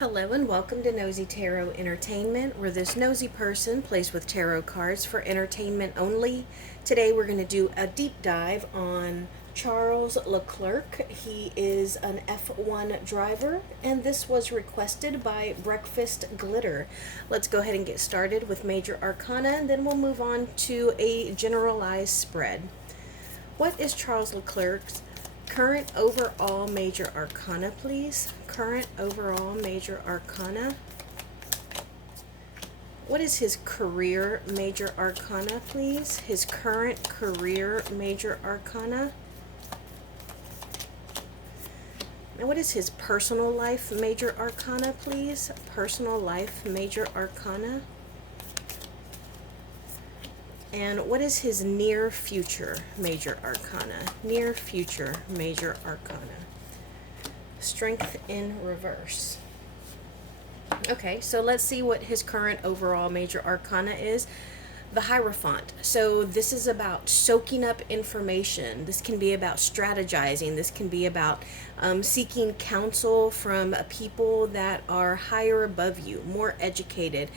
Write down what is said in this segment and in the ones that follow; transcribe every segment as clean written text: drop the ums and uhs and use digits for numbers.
Hello and welcome to Nosy Tarot Entertainment, where this nosy person plays with tarot cards for entertainment only. Today we're going to do a deep dive on Charles Leclerc. He is an F1 driver, and this was requested by Breakfast Glitter. Let's go ahead and get started with Major Arcana, and then we'll move on to a generalized spread. What is Charles Leclerc's current overall major arcana, please? Current overall major arcana. What is his career major arcana, please? His current career major arcana. And what is his personal life major arcana, please? Personal life major arcana. And what is his near future major arcana? Near future major arcana. Strength in reverse. Okay, so let's see what his current overall major arcana is. The Hierophant. So this is about soaking up information. This can be about strategizing. This can be about seeking counsel from people that are higher above you, more educated,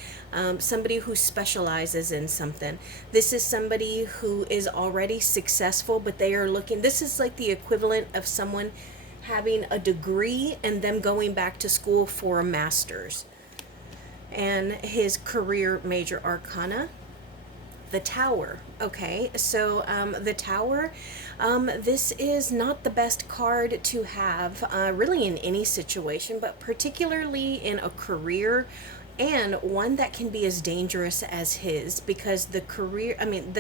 somebody who specializes in something. This is somebody who is already successful, but they are looking, this is like the equivalent of someone having a degree and them going back to school for a master's. And his career major arcana, the Tower. Okay, so the Tower, this is not the best card to have really in any situation, but particularly in a career, and one that can be as dangerous as his, because the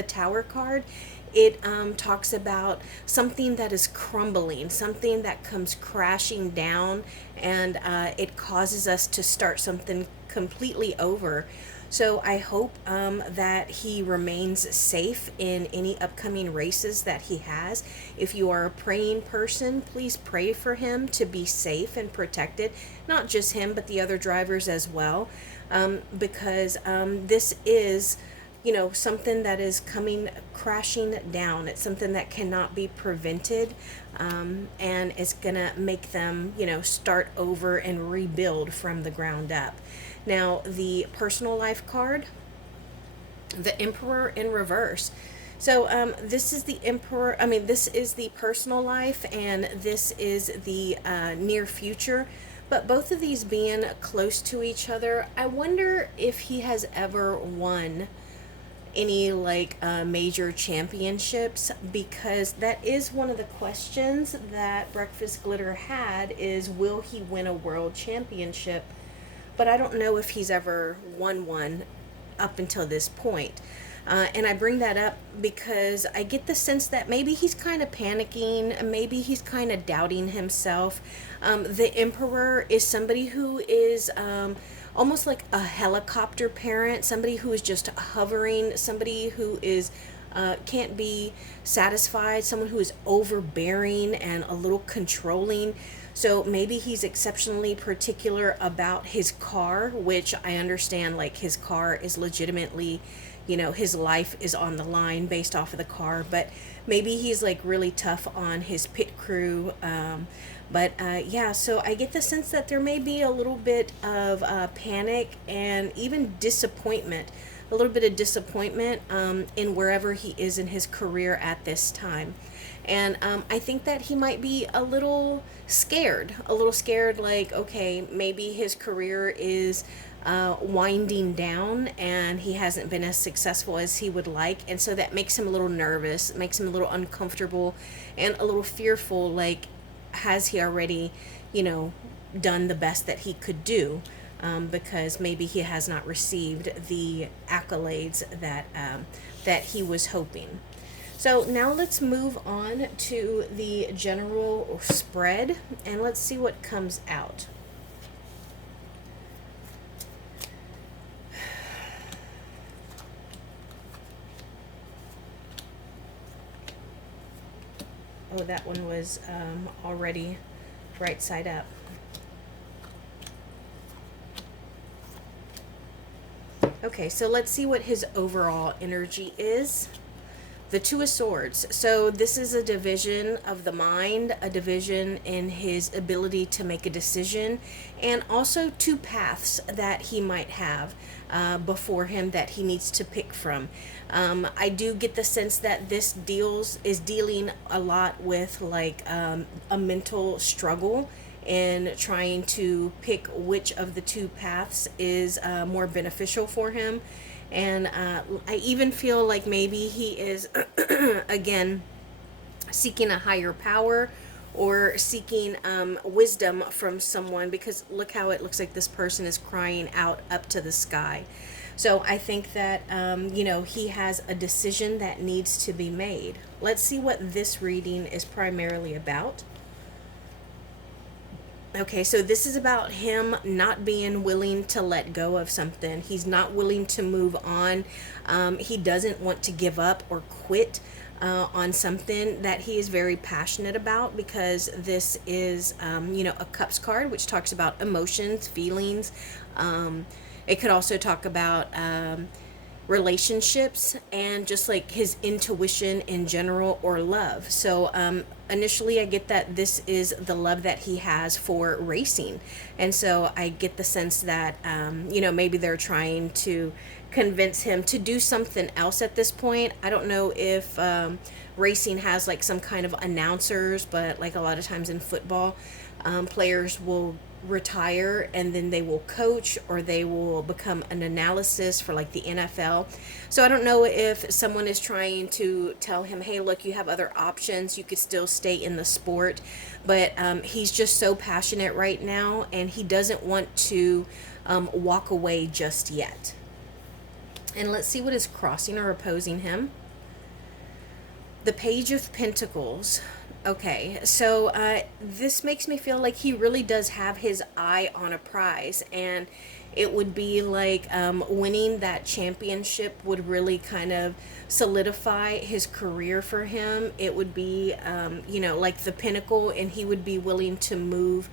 Tower card, it talks about something that is crumbling, something that comes crashing down, and it causes us to start something completely over. So I hope that he remains safe in any upcoming races that he has. If you are a praying person, please pray for him to be safe and protected. Not just him, but the other drivers as well. Because this is, something that is coming crashing down. It's something that cannot be prevented. And it's going to make them, start over and rebuild from the ground up. Now, the personal life card, the Emperor in reverse. So this is the Emperor, this is the personal life, and this is the near future. But both of these being close to each other, I wonder if he has ever won any major championships, because that is one of the questions that Breakfast Glitter had, is will he win a world championship? But I don't know if he's ever won one up until this point. And I bring that up because I get the sense that maybe he's kind of panicking, maybe he's kind of doubting himself. The Emperor is somebody who is almost like a helicopter parent, somebody who is just hovering, somebody who is can't be satisfied, someone who is overbearing and a little controlling. So maybe he's exceptionally particular about his car, which I understand, like his car is legitimately, his life is on the line based off of the car, but maybe he's like really tough on his pit crew. Yeah, so I get the sense that there may be a little bit of panic and even disappointment, a little bit of disappointment in wherever he is in his career at this time. And I think that he might be a little scared, like, okay, maybe his career is winding down and he hasn't been as successful as he would like. And so that makes him a little nervous, makes him a little uncomfortable and a little fearful, like, has he already, done the best that he could do? Because maybe he has not received the accolades that he was hoping. So now let's move on to the general spread, and let's see what comes out. Oh, that one was already right side up. Okay, so let's see what his overall energy is. The Two of Swords. So this is a division of the mind, a division in his ability to make a decision, and also two paths that he might have before him that he needs to pick from. I do get the sense that this is dealing a lot with like a mental struggle and trying to pick which of the two paths is more beneficial for him. And I even feel like maybe he is, again, seeking a higher power or seeking wisdom from someone, because look how it looks like this person is crying out up to the sky. So I think that, he has a decision that needs to be made. Let's see what this reading is primarily about. Okay, so this is about him not being willing to let go of something. He's not willing to move on. He doesn't want to give up or quit on something that he is very passionate about, because this is, a Cups card, which talks about emotions, feelings. It could also talk about relationships and just like his intuition in general, or love. So initially I get that this is the love that he has for racing, and so I get the sense that maybe they're trying to convince him to do something else at this point. I don't know if racing has like some kind of announcers, but like a lot of times in football, players will retire and then they will coach, or they will become an analysis for like the NFL. So I don't know if someone is trying to tell him, hey, look, you have other options, you could still stay in the sport, but he's just so passionate right now and he doesn't want to walk away just yet. And let's see what is crossing or opposing him. The Page of Pentacles. Okay, so this makes me feel like he really does have his eye on a prize, and it would be like winning that championship would really kind of solidify his career for him. It would be, like the pinnacle, and he would be willing to move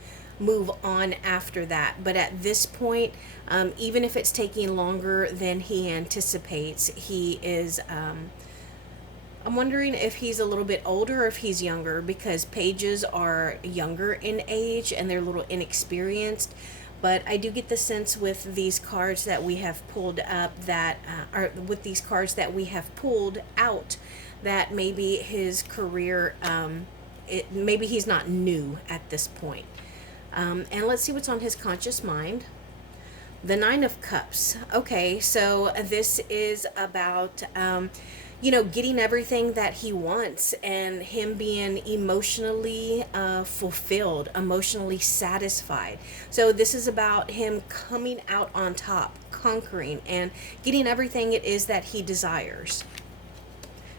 on after that. But at this point, even if it's taking longer than he anticipates, he is... I'm wondering if he's a little bit older or if he's younger, because pages are younger in age and they're a little inexperienced. But I do get the sense with these cards that we have pulled up that, or with these cards that we have pulled out, that maybe his career, maybe he's not new at this point. And let's see what's on his conscious mind. The Nine of Cups. Okay, so this is about... getting everything that he wants, and him being emotionally fulfilled, emotionally satisfied. So this is about him coming out on top, conquering, and getting everything it is that he desires.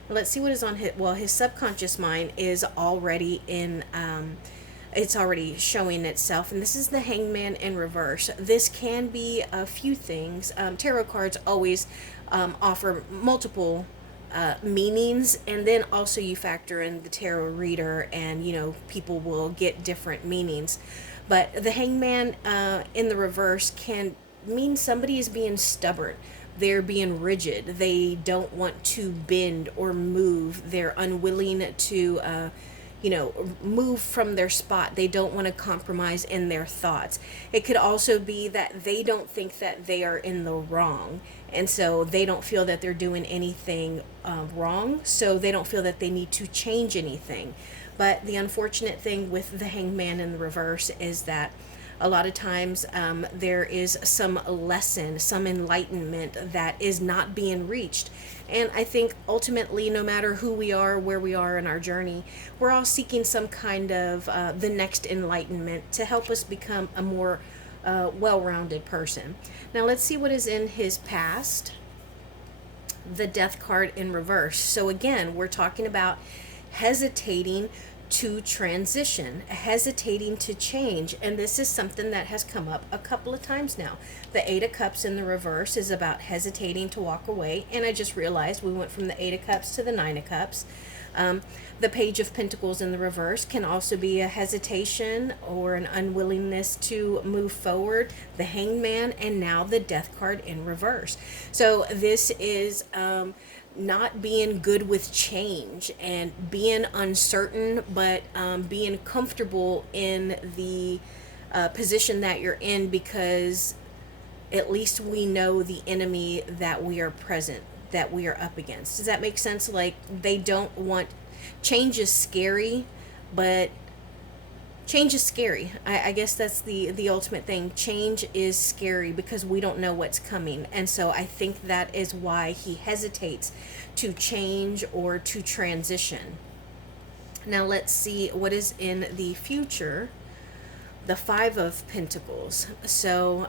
Let's see what is on his subconscious mind is already in... it's already showing itself, and this is the Hangman in reverse. This can be a few things. Tarot cards always offer multiple meanings, and then also you factor in the tarot reader, and people will get different meanings. But the Hangman in the reverse can mean somebody is being stubborn, they're being rigid, they don't want to bend or move, they're unwilling to move from their spot. They don't want to compromise in their thoughts. It could also be that they don't think that they are in the wrong, and so they don't feel that they're doing anything wrong, so they don't feel that they need to change anything. But the unfortunate thing with the Hangman in the reverse is that a lot of times there is some lesson, some enlightenment that is not being reached. And I think ultimately, no matter who we are, where we are in our journey, we're all seeking some kind of the next enlightenment to help us become a more well-rounded person. Now let's see what is in his past. The Death card in reverse. So again, we're talking about hesitating to transition, hesitating to change, and this is something that has come up a couple of times now. The Eight of Cups in the reverse is about hesitating to walk away, and I just realized we went from the Eight of Cups to the Nine of Cups. The Page of Pentacles in the reverse can also be a hesitation or an unwillingness to move forward. The Hangman, and now the Death card in reverse. So this is not being good with change and being uncertain, but being comfortable in the position that you're in, because at least we know the enemy that we are present, that we are up against. Does that make sense? Like, they don't want change is scary, but change is scary. I guess that's the ultimate thing. Change is scary because we don't know what's coming. And so I think that is why he hesitates to change or to transition. Now let's see what is in the future. The Five of Pentacles. So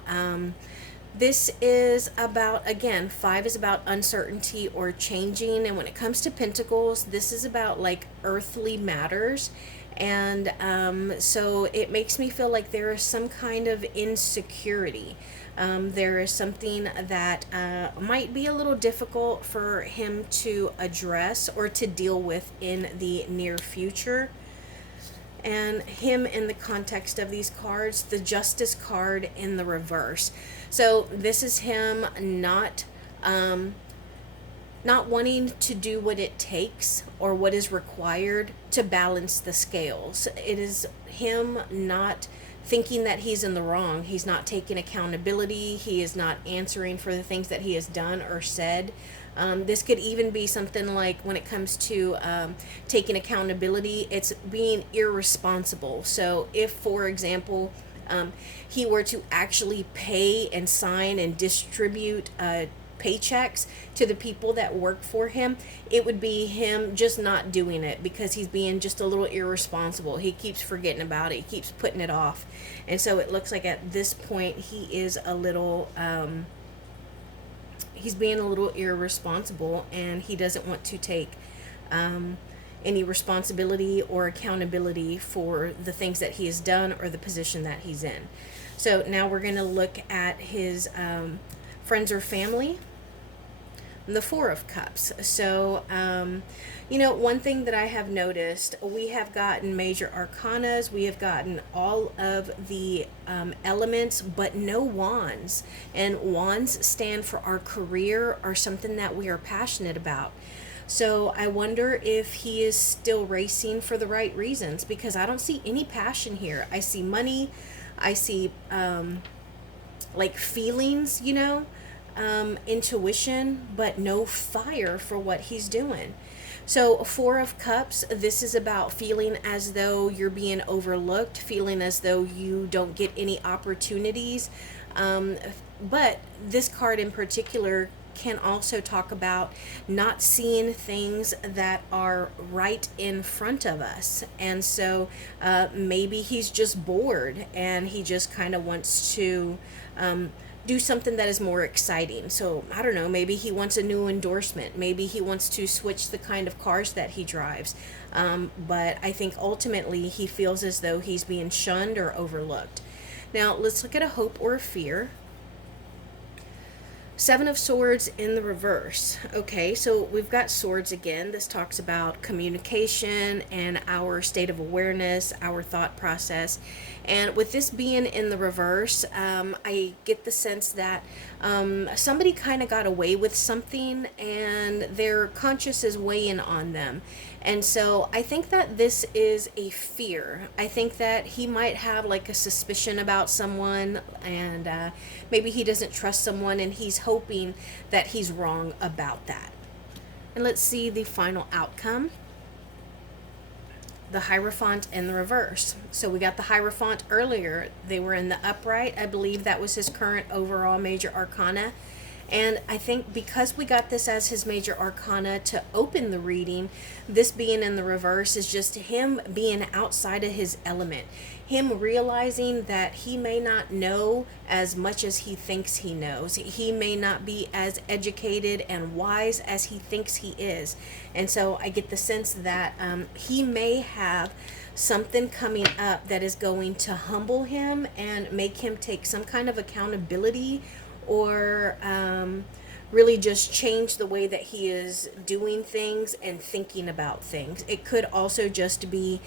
this is about, again, five is about uncertainty or changing. And when it comes to Pentacles, this is about like earthly matters. And so it makes me feel like there is some kind of insecurity. There is something that might be a little difficult for him to address or to deal with in the near future. And him in the context of these cards, the Justice card in the reverse. So this is him not wanting to do what it takes or what is required to balance the scales. It is him not thinking that he's in the wrong. He's not taking accountability. He is not answering for the things that he has done or said. This could even be something like, when it comes to taking accountability, it's being irresponsible. So if, for example, he were to actually pay and sign and distribute paychecks to the people that work for him, it would be him just not doing it because he's being just a little irresponsible. He keeps forgetting about it. He keeps putting it off. And so it looks like at this point he is a little he's being a little irresponsible, and he doesn't want to take any responsibility or accountability for the things that he has done or the position that he's in. So now we're going to look at his friends or family. The Four of Cups. So, one thing that I have noticed, we have gotten major arcanas, we have gotten all of the elements, but no wands. And wands stand for our career or something that we are passionate about. So I wonder if he is still racing for the right reasons, because I don't see any passion here. I see money, I see like feelings, intuition, but no fire for what he's doing. So Four of Cups, this is about feeling as though you're being overlooked, feeling as though you don't get any opportunities. But this card in particular can also talk about not seeing things that are right in front of us. And so maybe he's just bored and he just kind of wants to do something that is more exciting. So I don't know, maybe he wants a new endorsement, maybe he wants to switch the kind of cars that he drives, but I think ultimately he feels as though he's being shunned or overlooked. Now let's look at a hope or a fear. Seven of Swords in the reverse. Okay, so we've got swords again. This talks about communication and our state of awareness, our thought process. And with this being in the reverse, I get the sense that somebody kind of got away with something and their conscience is weighing on them. And so I think that this is a fear. I think that he might have like a suspicion about someone, and maybe he doesn't trust someone, and he's hoping that he's wrong about that. And let's see the final outcome. The Hierophant in the reverse. So we got the Hierophant earlier. They were in the upright. I believe that was his current overall major arcana. And I think because we got this as his major arcana to open the reading, this being in the reverse is just him being outside of his element. Him realizing that he may not know as much as he thinks he knows. He may not be as educated and wise as he thinks he is. And so I get the sense that he may have something coming up that is going to humble him and make him take some kind of accountability, or really just change the way that he is doing things and thinking about things. It could also just be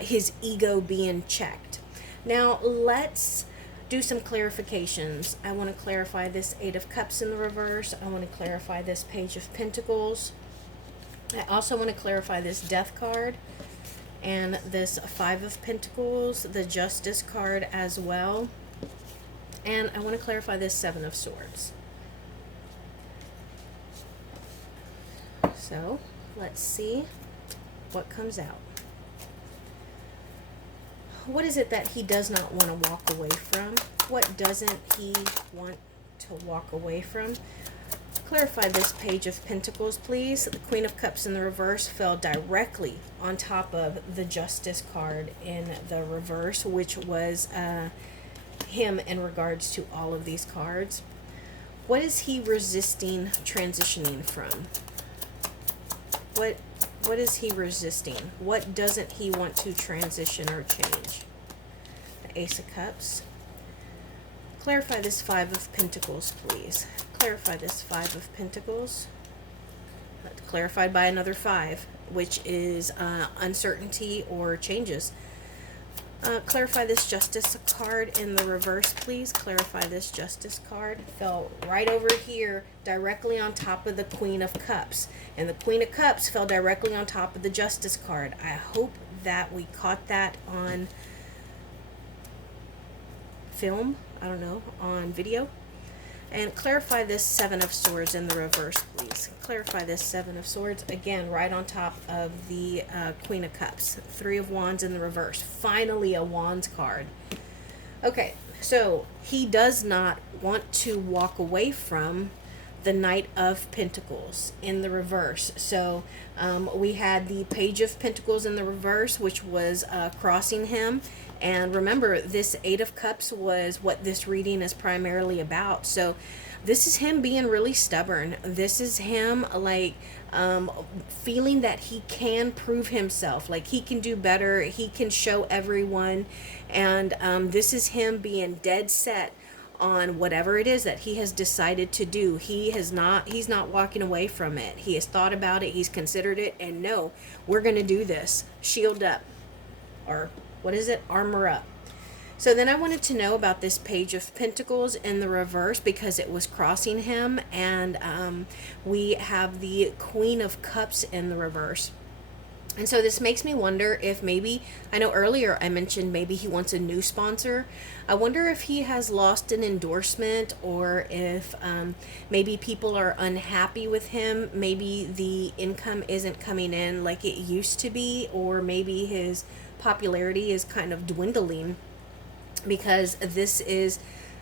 his ego being checked. Now let's do some clarifications. I want to clarify this Eight of Cups in the reverse. I want to clarify this Page of Pentacles. I also want to clarify this Death card and this Five of Pentacles, the Justice card as well. And I want to clarify this Seven of Swords. So let's see what comes out. What is it that he does not want to walk away from? What doesn't he want to walk away from? Clarify this Page of Pentacles, please. The Queen of Cups in the reverse fell directly on top of the Justice card in the reverse, which was him in regards to all of these cards. What is he resisting transitioning from? What is he resisting? What doesn't he want to transition or change? The Ace of Cups. Clarify this Five of Pentacles, please. Clarify this Five of Pentacles. That's clarified by another five, which is uncertainty or changes. Clarify this Justice card in the reverse, please. Clarify this Justice card. Fell right over here, directly on top of the Queen of Cups. And the Queen of Cups fell directly on top of the Justice card. I hope that we caught that on film. I don't know, on video. And clarify this Seven of Swords in the reverse, please. Clarify this Seven of Swords, again, right on top of the Queen of Cups. Three of Wands in the reverse. Finally, a Wands card. Okay, so he does not want to walk away from the Knight of Pentacles in the reverse. So we had the Page of Pentacles in the reverse, which was crossing him. And remember, this Eight of Cups was what this reading is primarily about. So this is him being really stubborn. This is him like feeling that he can prove himself, like he can do better, he can show everyone. And this is him being dead set on whatever it is that he has decided to do. He's not walking away from it. He has thought about it, he's considered it, and no, we're going to do this. Shield up. Or what is it? Armor up. So then I wanted to know about this Page of Pentacles in the reverse because it was crossing him. And we have the Queen of Cups in the reverse. And so this makes me wonder if maybe, I know earlier I mentioned maybe he wants a new sponsor. I wonder if he has lost an endorsement, or if maybe people are unhappy with him. Maybe the income isn't coming in like it used to be, or maybe his popularity is kind of dwindling because this is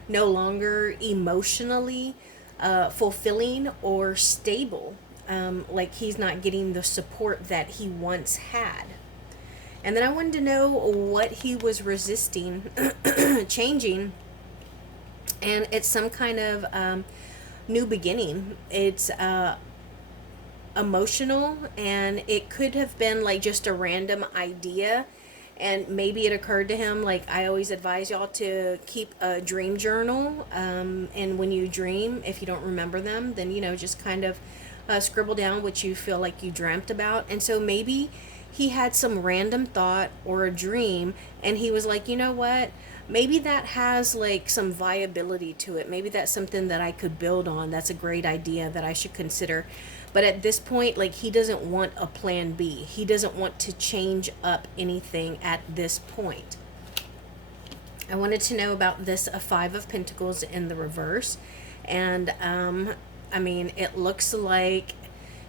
no longer emotionally fulfilling or stable. Like he's not getting the support that he once had. And then I wanted to know what he was resisting changing. And it's some kind of new beginning. It's emotional, and it could have been like just a random idea. And maybe it occurred to him, like I always advise y'all to keep a dream journal. And when you dream, if you don't remember them, then, you know, just kind of scribble down what you feel like you dreamt about. And so maybe he had some random thought or a dream, and he was like, you know what? Maybe that has like some viability to it. Maybe that's something that I could build on. That's a great idea that I should consider. But at this point, like, he doesn't want a plan B. He doesn't want to change up anything at this point. I wanted to know about this Five of Pentacles in the reverse. And, I mean, it looks like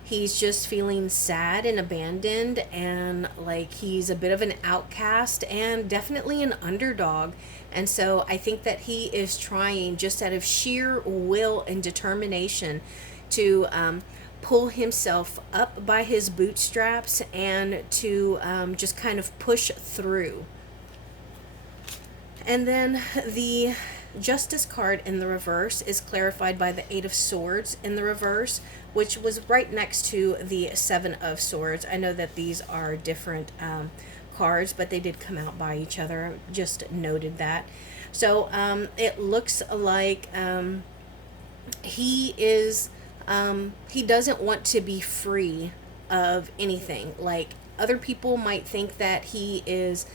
he's just feeling sad and abandoned, and like he's a bit of an outcast and definitely an underdog. And so I think that he is trying, just out of sheer will and determination, to pull himself up by his bootstraps and to just kind of push through. And then the Justice card in the reverse is clarified by the Eight of Swords in the reverse, which was right next to the Seven of Swords. I know that these are different cards, but they did come out by each other. Just noted that. So it looks like he doesn't want to be free of anything. Like, other people might think that he is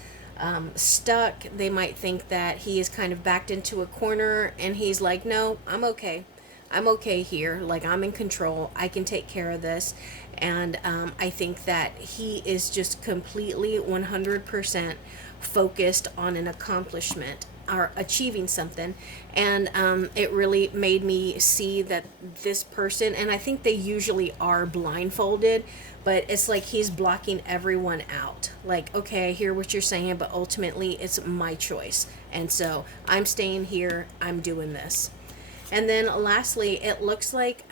stuck. They might think that he is kind of backed into a corner and he's like, no, I'm okay. I'm okay here. Like, I'm in control. I can take care of this. And I think that he is just completely 100% focused on an accomplishment or achieving something. And it really made me see that this person, and I think they usually are blindfolded, but it's like he's blocking everyone out. Like, okay, I hear what you're saying, but ultimately it's my choice. And so I'm staying here, I'm doing this. And then lastly, it looks like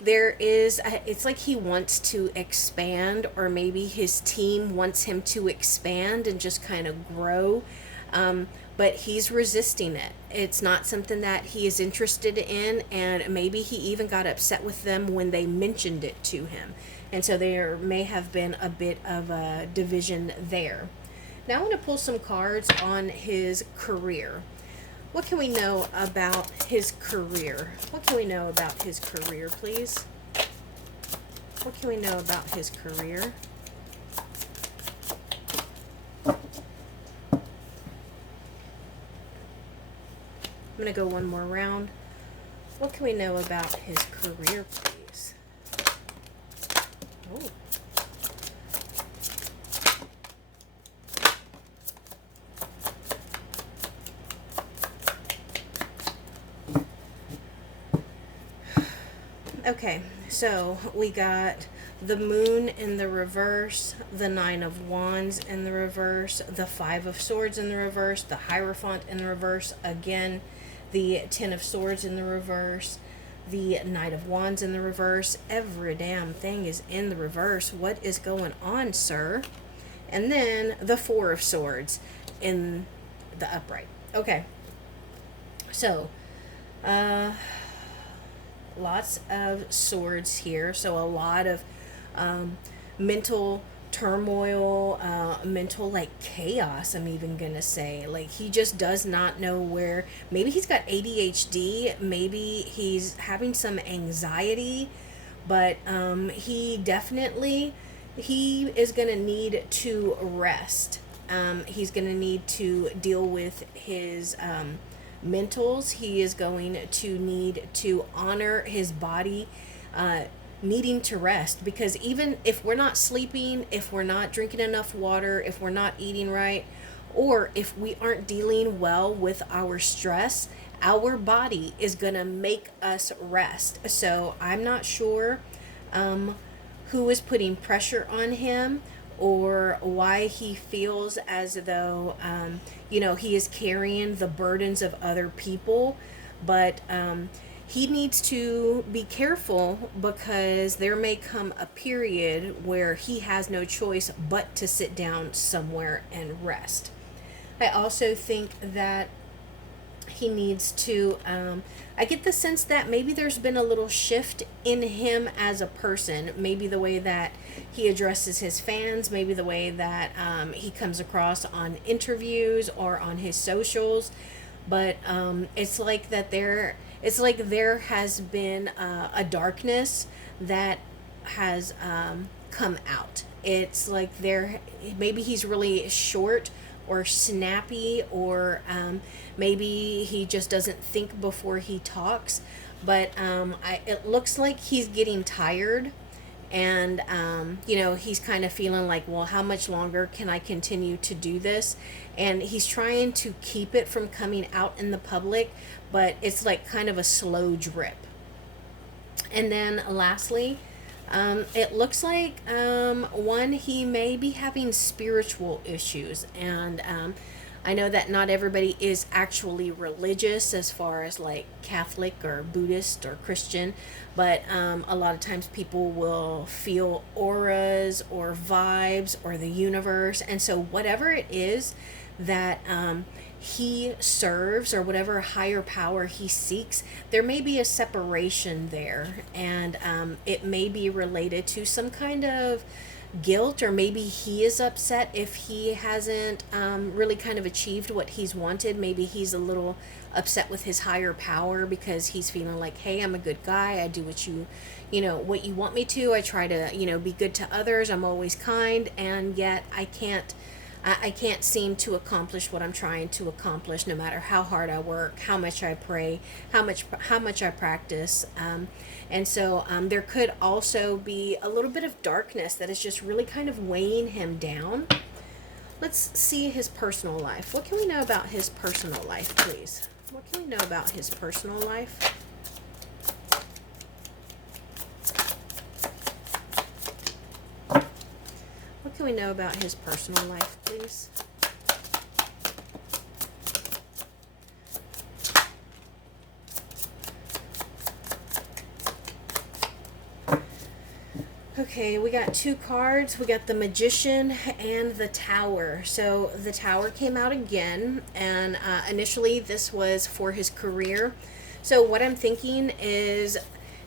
there is, it's like he wants to expand, or maybe his team wants him to expand and just kind of grow. But he's resisting it. It's not something that he is interested in, and maybe he even got upset with them when they mentioned it to him. And so there may have been a bit of a division there. Now I want to pull some cards on his career. What can we know about his career? What can we know about his career, please? What can we know about his career? I'm going to go one more round. What can we know about his career, please? Oh. Okay, so we got the Moon in the reverse, the Nine of Wands in the reverse, the Five of Swords in the reverse, the Hierophant in the reverse, again, the Ten of Swords in the reverse, the Knight of Wands in the reverse. Every damn thing is in the reverse. What is going on, sir? And then the Four of Swords in the upright. Okay, so, lots of swords here, so a lot of mental turmoil, mental like chaos, I'm even gonna say. Like, he just does not know where. Maybe he's got ADHD, maybe he's having some anxiety, but he definitely, he is gonna need to rest. He's gonna need to deal with his mentals. He is going to need to honor his body needing to rest, because even if we're not sleeping, if we're not drinking enough water, if we're not eating right, or if we aren't dealing well with our stress, our body is going to make us rest. So I'm not sure who is putting pressure on him, or why he feels as though, he is carrying the burdens of other people. But he needs to be careful, because there may come a period where he has no choice but to sit down somewhere and rest. I also think that he needs to, I get the sense that maybe there's been a little shift in him as a person. Maybe the way that he addresses his fans, maybe the way that he comes across on interviews or on his socials. But it's like there has been a darkness that has come out. It's like maybe he's really short or snappy, or maybe he just doesn't think before he talks. But it looks like he's getting tired, and he's kind of feeling like, well, how much longer can I continue to do this? And he's trying to keep it from coming out in the public, but it's like kind of a slow drip. And then lastly, it looks like he may be having spiritual issues. And I know that not everybody is actually religious, as far as like Catholic or Buddhist or Christian, but a lot of times people will feel auras or vibes or the universe. And so whatever it is that he serves, or whatever higher power he seeks, there may be a separation there. And it may be related to some kind of guilt, or maybe he is upset if he hasn't really kind of achieved what he's wanted. Maybe he's a little upset with his higher power, because he's feeling like, hey, I'm a good guy, I do what you want me to, I try to be good to others, I'm always kind, and yet I can't I can't seem to accomplish what I'm trying to accomplish, no matter how hard I work, how much I pray, how much I practice. And so there could also be a little bit of darkness that is just really kind of weighing him down. Let's see his personal life. What can we know about his personal life, please? What can we know about his personal life? What can we know about his personal life, please? Okay, we got two cards. We got the Magician and the Tower. So the Tower came out again, and initially this was for his career. So what I'm thinking is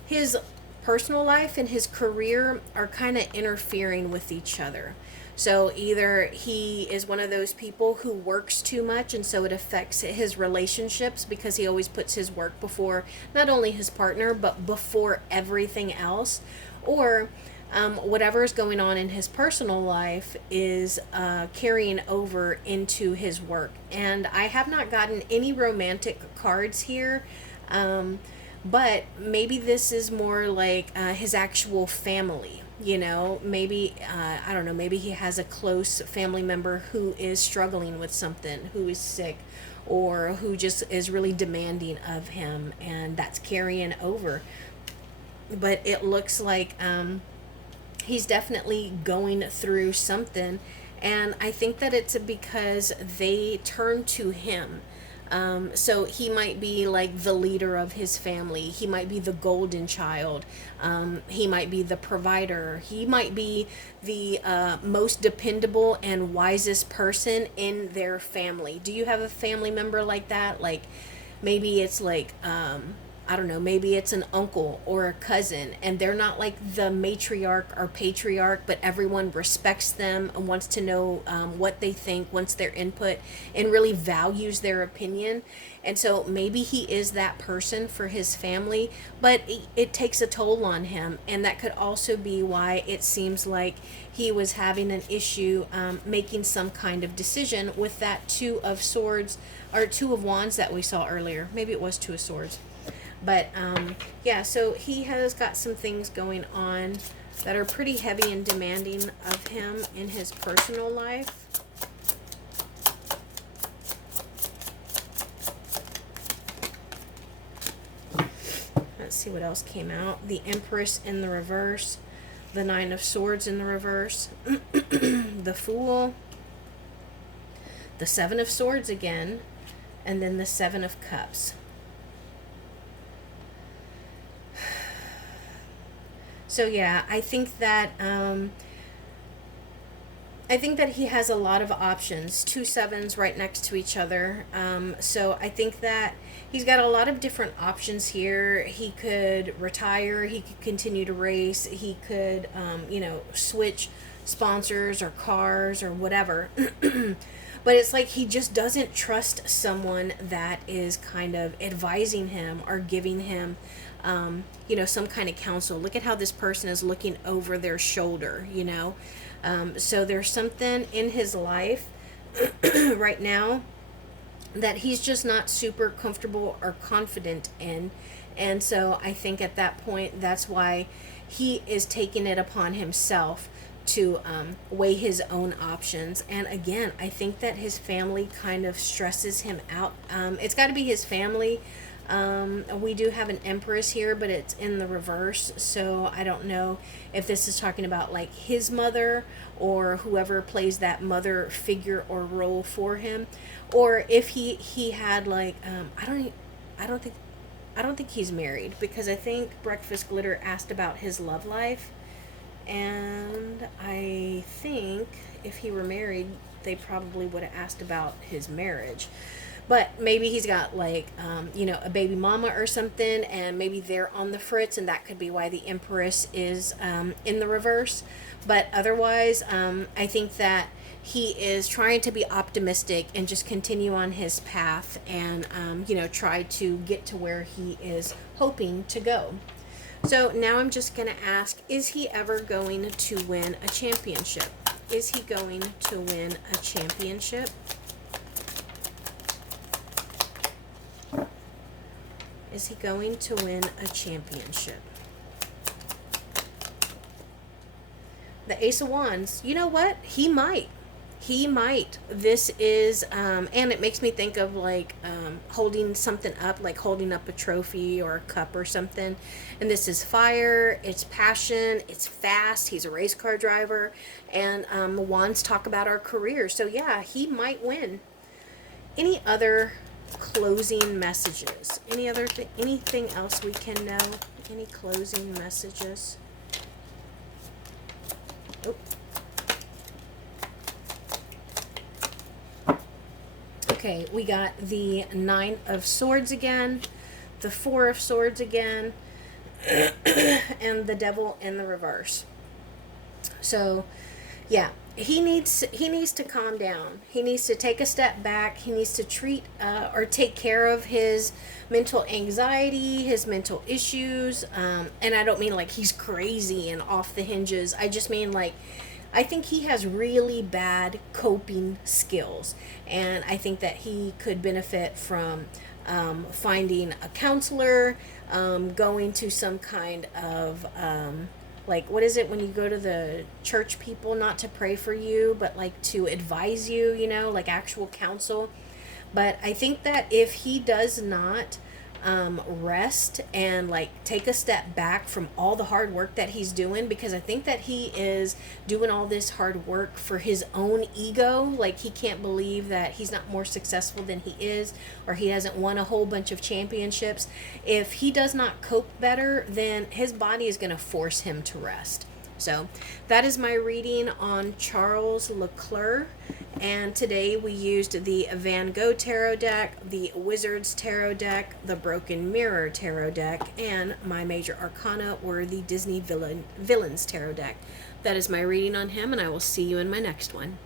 his personal life and his career are kind of interfering with each other. So either he is one of those people who works too much, and so it affects his relationships because he always puts his work before not only his partner but before everything else, or whatever is going on in his personal life is carrying over into his work. And I have not gotten any romantic cards here, but maybe this is more like his actual family. You know, maybe, I don't know, maybe he has a close family member who is struggling with something, who is sick, or who just is really demanding of him, and that's carrying over. But it looks like he's definitely going through something, and I think that it's because they turn to him. So he might be like the leader of his family. He might be the golden child. He might be the provider. He might be the most dependable and wisest person in their family. Do you have a family member like that? Like maybe it's like I don't know, maybe it's an uncle or a cousin, and they're not like the matriarch or patriarch, but everyone respects them and wants to know what they think, wants their input, and really values their opinion. And so maybe he is that person for his family, but it takes a toll on him. And that could also be why it seems like he was having an issue making some kind of decision with that Two of Swords, or Two of Wands that we saw earlier. Maybe it was Two of Swords. But yeah, so he has got some things going on that are pretty heavy and demanding of him in his personal life. Let's see what else came out. The Empress in the reverse, the Nine of Swords in the reverse, the Fool, the Seven of Swords again, and then the Seven of Cups. So yeah, I think that he has a lot of options. Two sevens right next to each other. So I think that he's got a lot of different options here. He could retire. He could continue to race. He could, switch sponsors or cars or whatever. But it's like he just doesn't trust someone that is kind of advising him or giving him some kind of counsel. Look at how this person is looking over their shoulder, So there's something in his life right now that he's just not super comfortable or confident in. And so I think at that point, that's why he is taking it upon himself to weigh his own options. And again, I think that his family kind of stresses him out. It's got to be his family. We do have an Empress here, but it's in the reverse, so I don't know if this is talking about like his mother or whoever plays that mother figure or role for him, or if he had like I don't think he's married, because I think Breakfast Glitter asked about his love life, and I think if he were married, they probably would have asked about his marriage. But maybe he's got like, a baby mama or something, and maybe they're on the fritz, and that could be why the Empress is in the reverse. But otherwise, I think that he is trying to be optimistic and just continue on his path and, try to get to where he is hoping to go. So now I'm just going to ask, is he ever going to win a championship? Is he going to win a championship? Is he going to win a championship? The Ace of Wands, you know what? He might. He might. This is, and it makes me think of like holding something up, like holding up a trophy or a cup or something. And this is fire, it's passion, it's fast. He's a race car driver. And the wands talk about our career. So yeah, he might win. Any other closing messages? Anything else we can know? Any closing messages? Oh. Okay, we got the Nine of Swords again, the Four of Swords again, and the Devil in the reverse. So, yeah, he needs to calm down. He needs to take a step back. He needs to treat or take care of his mental anxiety, his mental issues. And I don't mean like he's crazy and off the hinges. I just mean like, I think he has really bad coping skills, and I think that he could benefit from finding a counselor, going to some kind of like, what is it when you go to the church people, not to pray for you, but like to advise you, you know, like actual counsel. But I think that if he does not rest and like take a step back from all the hard work that he's doing, because I think that he is doing all this hard work for his own ego. Like he can't believe that he's not more successful than he is, or he hasn't won a whole bunch of championships. If he does not cope better, then his body is going to force him to rest. So that is my reading on Charles Leclerc. And today we used the Van Gogh Tarot deck, the Wizards Tarot deck, the Broken Mirror Tarot deck, and my major arcana were the Disney Villains Tarot deck. That is my reading on him, and I will see you in my next one.